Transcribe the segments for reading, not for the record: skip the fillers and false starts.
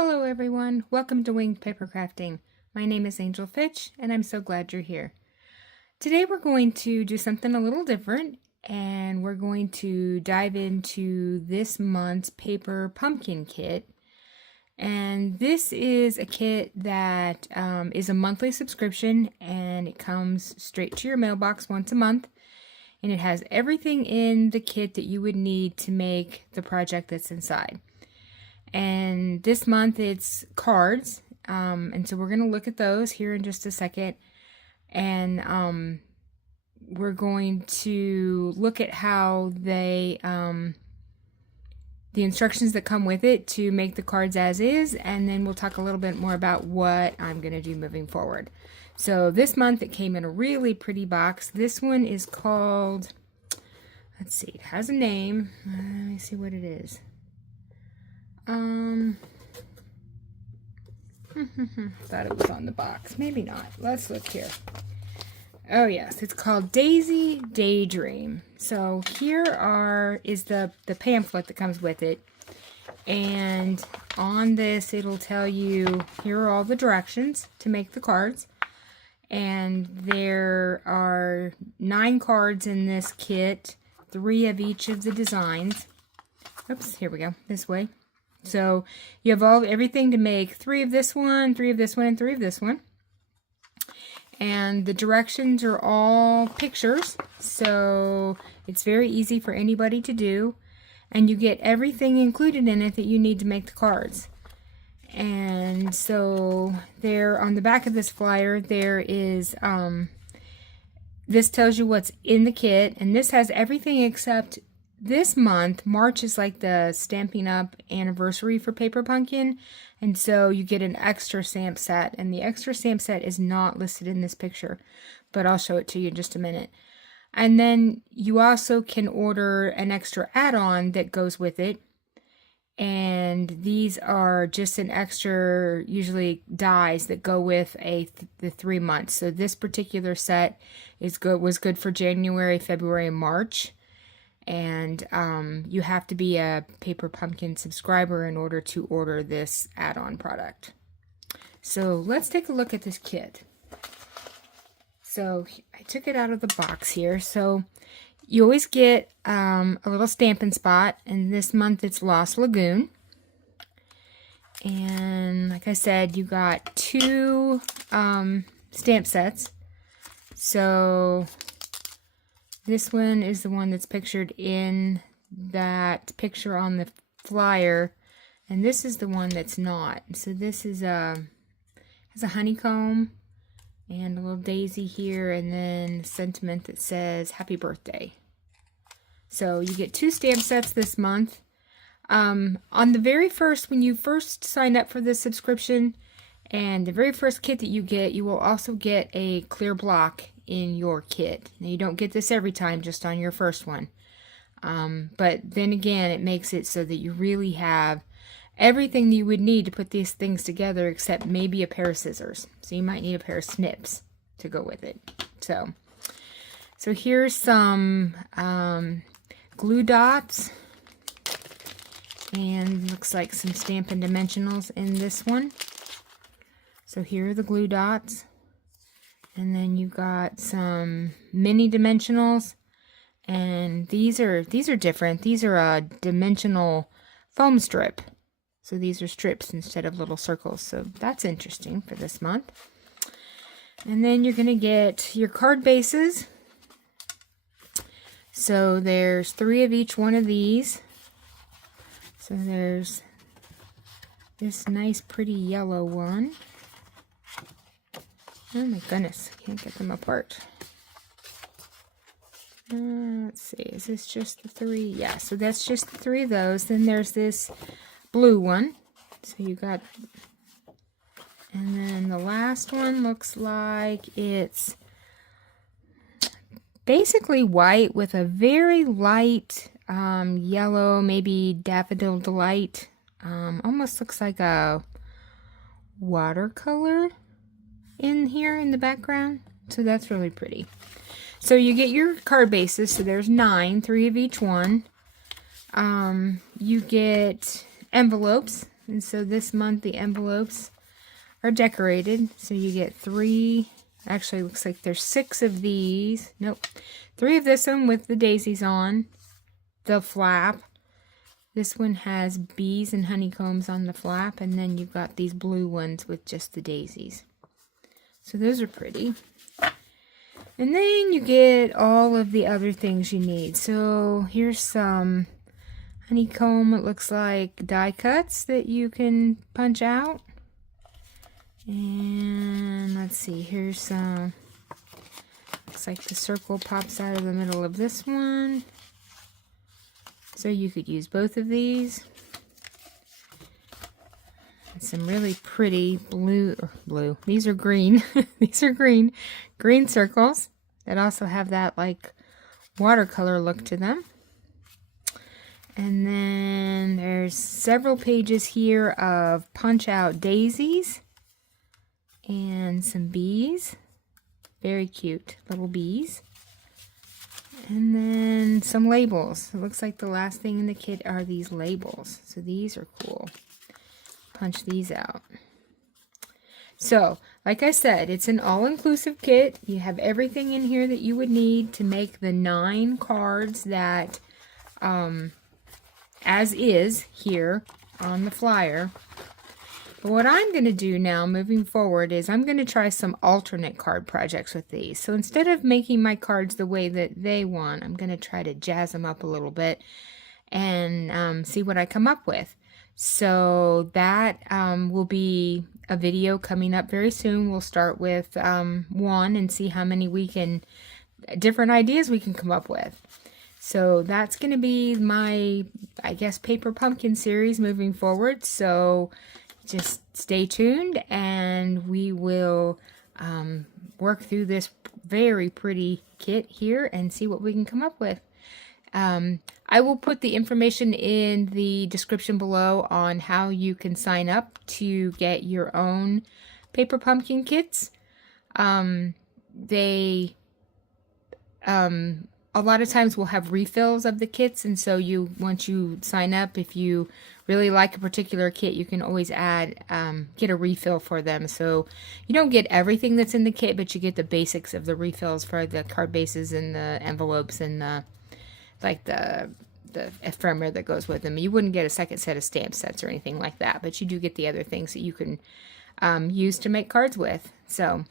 Hello everyone, welcome to Winged Paper Crafting. My name is Angel Fitch and I'm so glad you're here. Today we're going to do something a little different and we're going to dive into this month's paper pumpkin kit. And this is a kit that is a monthly subscription and it comes straight to your mailbox once a month. And it has everything in the kit that you would need to make the project that's inside. And this month it's cards, and so we're going to look at those here in just a second, and we're going to look at how they, the instructions that come with it to make the cards as is, and then we'll talk a little bit more about what I'm going to do moving forward. So this month it came in a really pretty box. This one is called, let's see, it has a name. Let me see what it is. Thought it was on the box. Maybe not. Let's look here. Oh yes, it's called Daydream. So here is the pamphlet that comes with it. And on this it'll tell you, here are all the directions to make the cards. And there are 9 cards in this kit, 3 of each of the designs. Oops, here we go, this way. So you have everything to make 3 of this one, 3 of this one, and 3 of this one. And the directions are all pictures, so it's very easy for anybody to do. And you get everything included in it that you need to make the cards. And so there, on the back of this flyer, there is, this tells you what's in the kit, and this has everything except this month. March is like the Stampin' Up! Anniversary for Paper Pumpkin, and so you get an extra stamp set, and the extra stamp set is not listed in this picture, but I'll show it to you in just a minute. And then you also can order an extra add-on that goes with it, and these are just an extra, usually dies that go with the 3 months. So this particular set was good for January, February, and March. And you have to be a Paper Pumpkin subscriber in order to order this add-on product. So let's take a look at this kit. So I took it out of the box here. So you always get a little Stampin' Spot, and this month it's Lost Lagoon. And like I said, you got 2 stamp sets. So this one is the one that's pictured in that picture on the flyer, and this is the one that's not. So this is has a honeycomb and a little daisy here, and then a sentiment that says happy birthday. So you get 2 stamp sets this month. On the very first, when you first sign up for this subscription, and the very first kit that you get, you will also get a clear block in your kit. Now you don't get this every time, just on your first one. But then again, it makes it so that you really have everything that you would need to put these things together, except maybe a pair of scissors. So you might need a pair of snips to go with it. So here's some glue dots, and looks like some Stampin' Dimensionals in this one. So here are the glue dots. And then you got some mini dimensionals, and these are different. These are a dimensional foam strip. So these are strips instead of little circles. So that's interesting for this month. And then you're going to get your card bases. So there's 3 of each one of these. So there's this nice pretty yellow one. Oh my goodness, I can't get them apart. Let's see, is this just the 3? Yeah, so that's just the 3 of those. Then there's this blue one. So you got, and then the last one looks like it's basically white with a very light yellow, maybe Daffodil Delight. Almost looks like a watercolor in here in the background. So that's really pretty. So you get your card bases. So there's 9, 3 of each one. You get envelopes. And so this month the envelopes are decorated. So you get 3, actually looks like there's 6 of these. Nope. 3 of this one with the daisies on the flap. This one has bees and honeycombs on the flap, and then you've got these blue ones with just the daisies. So those are pretty. And then you get all of the other things you need. So here's some honeycomb, it looks like die cuts that you can punch out. And let's see, here's some, looks like the circle pops out of the middle of this one. So you could use both of these. And some really pretty blue, these are green. These are green circles that also have that like watercolor look to them. And then there's several pages here of punch out daisies and some bees. Very cute little bees. And then some labels. It looks like the last thing in the kit are these labels. So these are cool. Punch these out. So, like I said, it's an all-inclusive kit. You have everything in here that you would need to make the 9 cards that, as is here on the flyer. But what I'm going to do now, moving forward, is I'm going to try some alternate card projects with these. So instead of making my cards the way that they want, I'm going to try to jazz them up a little bit and see what I come up with. So that will be a video coming up very soon. We'll start with 1 and see how many different ideas we can come up with. So that's going to be my, I guess, paper pumpkin series moving forward. So just stay tuned and we will work through this very pretty kit here and see what we can come up with. I will put the information in the description below on how you can sign up to get your own paper pumpkin kits. A lot of times we'll have refills of the kits, and so once you sign up, if you really like a particular kit, you can always get a refill for them. So you don't get everything that's in the kit, but you get the basics of the refills for the card bases and the envelopes and the ephemera that goes with them. You wouldn't get a second set of stamp sets or anything like that, but you do get the other things that you can use to make cards with. So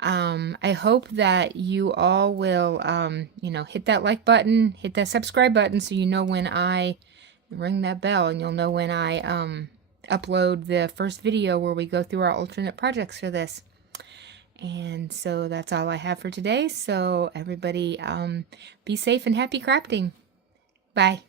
I hope that you all will, hit that like button, hit that subscribe button so you know when I ring that bell, and you'll know when I upload the first video where we go through our alternate projects for this. And so that's all I have for today. So everybody be safe and happy crafting. Bye.